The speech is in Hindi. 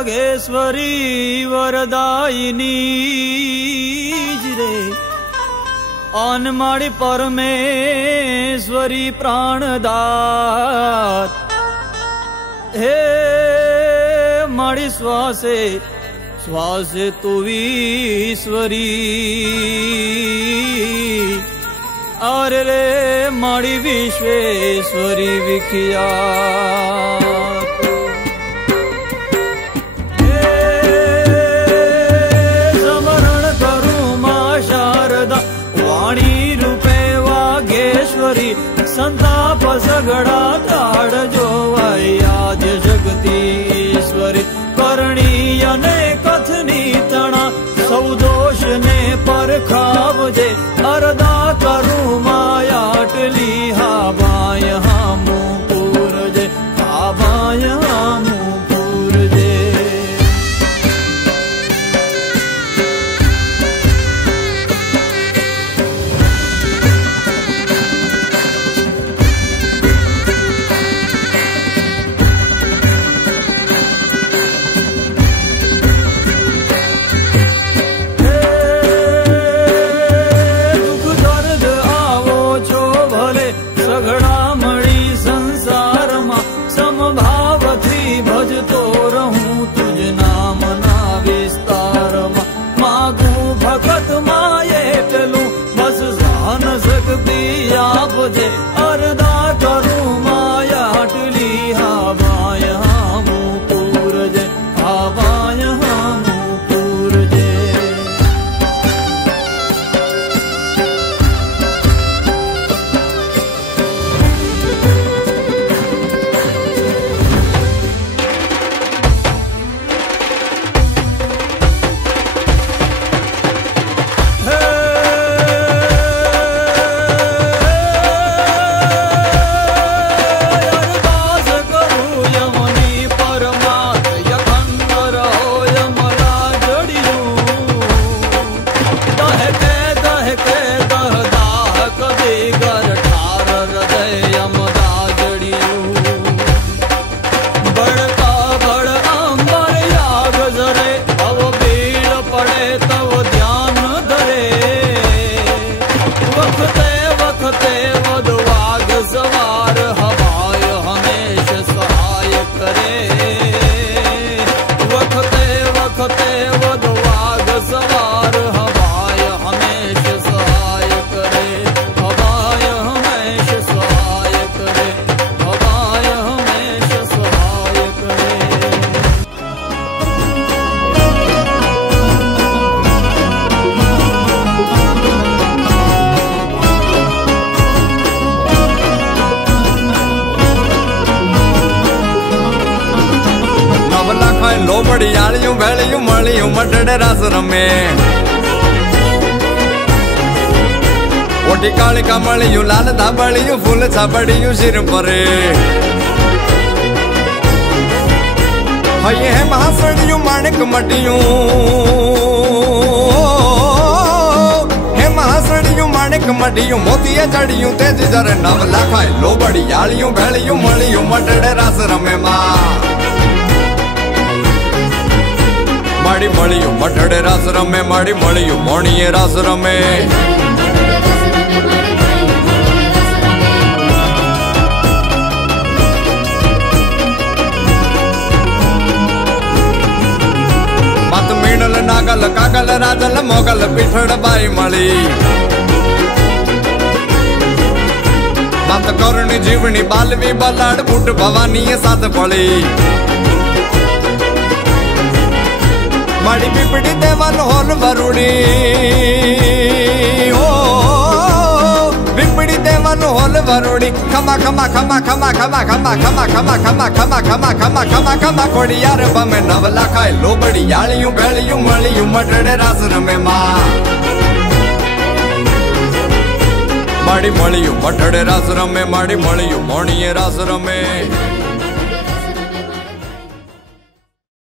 वागेश्वरी वरदायिनी रे आन माड़ी परमेश्वरी प्राणदात हे माड़ी श्वासे श्वासे तू ईश्वरी और रे माड़ी विश्वेश्वरी विख्यात समरण करूं मां शारदा वाणी रूपे वागेश्वरी संताप सगड़ा ताड़ जो आद्य शक्ति ईश्वरी करणी ने कथनी तणा सौ दोष ने परखावजे अरदा करूं मायाटली हा बाय हामू पूरजे हा बाय हामू पूरजे भजतो रहूं तुझ नाम ना विस्तार मागू भगत माये पेलू बस जान सकती आप जे अरदा करूं माया हटली हा बाय हामू पूरजे हा बाय हामू पूरजे लोबड़ियालियों भेलियों मलियों मटड़े रस रमे ओटी काली कमलियों लाल धाबड़ियों फूल छबड़ियों सिर परे है महासड़ियों माणिक मटियों है महासड़ियों माणिक मटियों मोतिया चढ़ियों तेज जर नव लाखाए लोबड़ियालियों भेलियों मलियों मटड़े रस रमे मां माड़ी मलियों मठड़े रस रमे माड़ी मलियों मोणिये रस रमे मत मीणल नागल कागल राजल मोगल पिठड़ बाई मली मत करणी जीवनी बालवी बलाड़ बूट भवानी साथ पड़ी माड़ी पिपड़ी देवल होल वरुणी ओ पिपड़ी देवल होल वरुणी खमा खमा खमा खमा खमा खमा खमा खमा खमा खमा खमा खमा खमा खमा खोड़ियार बमे नवला खाए लोबड़ियालियों भेलियों मलियों मटड़े रस रमे मां माड़ी मलियों मटड़े रस रमे माड़ी मलियों मोणिये रस रमे।